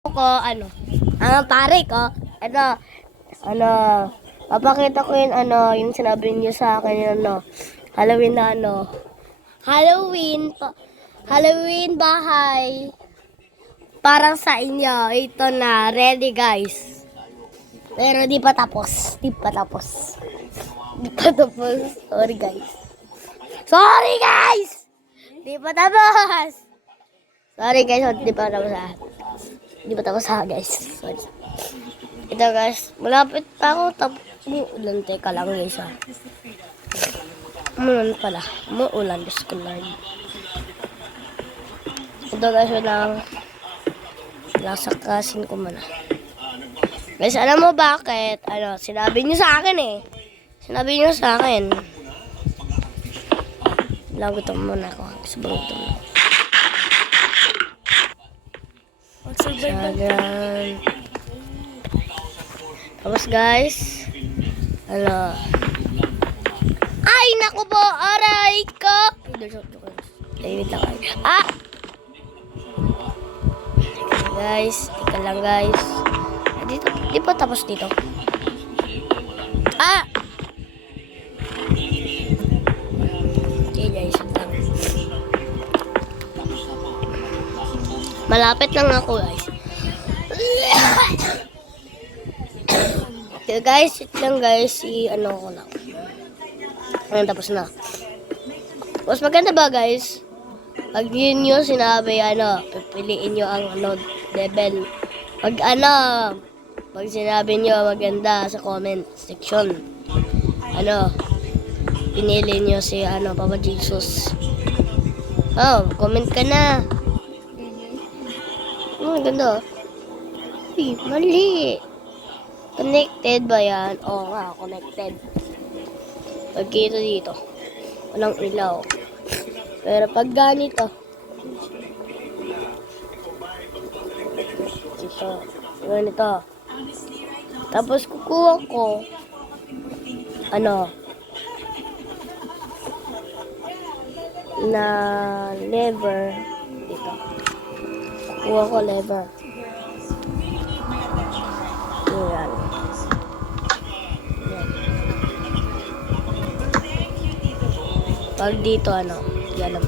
Ko, ang pare ko, papakita ko yung, yung sinabi niyo sa akin, yung, Halloween na, Halloween bahay, parang sa inyo, ito na, ready guys, pero di pa tapos, sorry guys, di pa tapos, Di pa tapos guys. Sorry. Ito guys, malapit pa ako. Tapos umuulan. Teka lang guys Umuulan pala. Umuulan. Diyos ko Lord. Ito guys, lasakasin ko muna. Guys, alam mo bakit? Sinabi niyo sa akin eh. Lagutom muna ako. Sabagutom muna. Sagan. Tapos guys, ay naku po, aray ko. Wait lang guys, tika lang guys. Dito, di pa tapos dito. Okay guys, malapit lang ako guys. Okay guys, ito lang guys, ko lang. Tapos na. Mas maganda ba guys? Pag yun yung sinabi, pipiliin nyo ang level. Pag sinabi nyo maganda sa comment section, pinili nyo si, Papa Jesus. Comment ka na. Ganda. Uy, mali. Connected ba yan? Oo nga, connected. Pagkita dito, walang ilaw. Pero pag ganito, ganito. Tapos kukuha ko, na lever dito. Kuha ko lever. Yan. Pag dito, yan lang.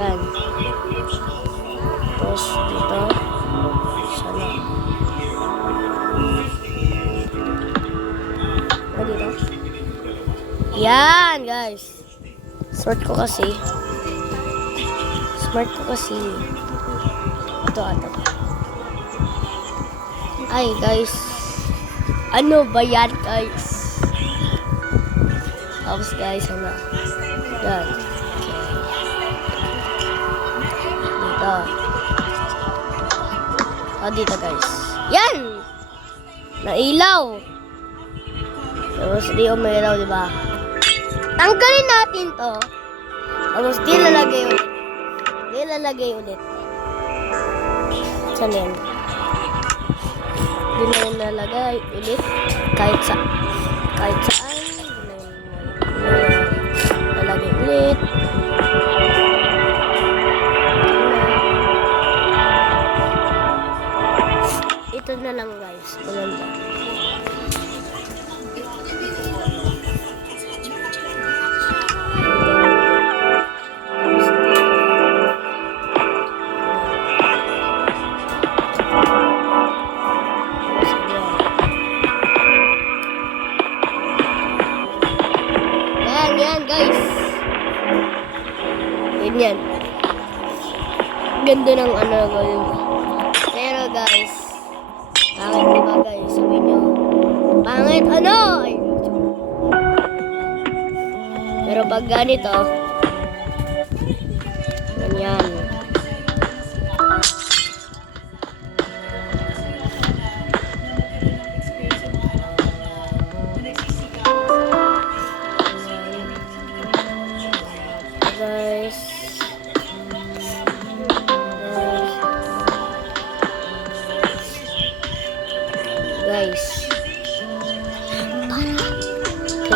Yan. Tapos dito, sana. Dito. Yan, guys. Smart ko kasi. Ito. Ay, guys. Ano ba yan, guys? Tapos, guys, Yan. Okay. Dito. Dito, guys. Yan! Nailaw. Tapos, di umilaw, diba? Tanggalin natin to. Tapos, di lalagay ulit. Saan yan? Di na lalagay ulit. Kahit saan. Lalagay ulit. Ito na lang guys. Maganda. Yan guys. Ganyan. Ganda ng gawin ko. Pero guys, pangit diba guys? Sabihin nyo, pangit Ay, pero pag ganito, ganyan.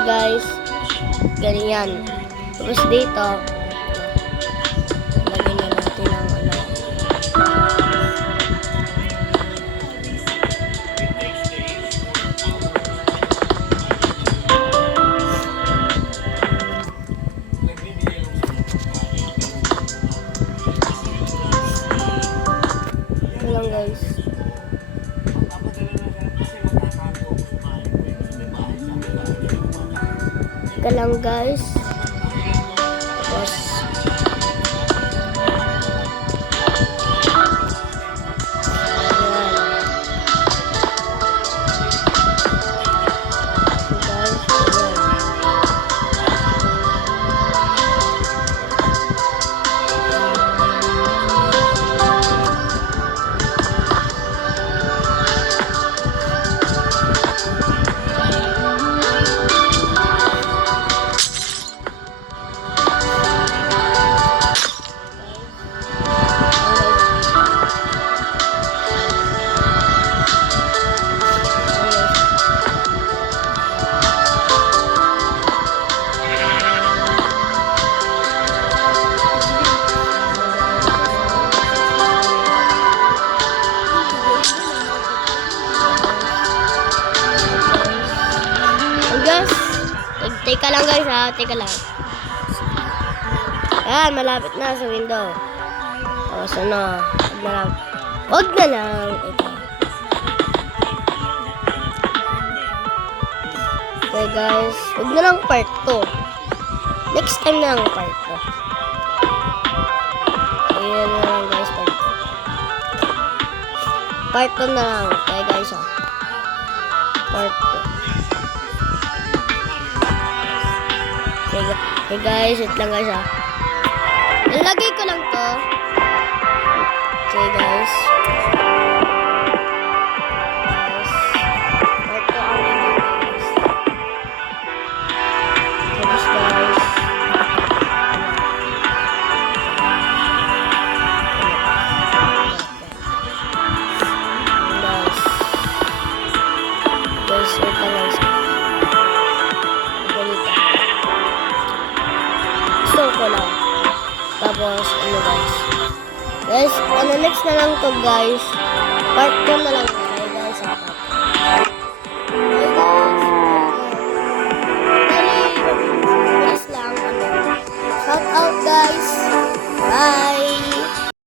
Guys, ganyan. Tapos dito, lagyan na natin ang lang guys. Teka lang guys. Tapos teka lang guys ha, teka lang. Yan, malapit na sa window. Tapos ano, wag na lang. Ito. Okay guys, wag na lang part 2. Next time na lang part 2. Ayan na lang guys, part 2. Part 2 na lang. Okay guys ha. Part 2. Okay guys, wait lang guys ha. Nalagay ko lang to. Okay guys. Part 2 ang video guys. Tapos guys. Guys, wait lang guys. Ko lang. Tapos, ano guys. Guys, ano next na lang to guys. Part 2 na lang.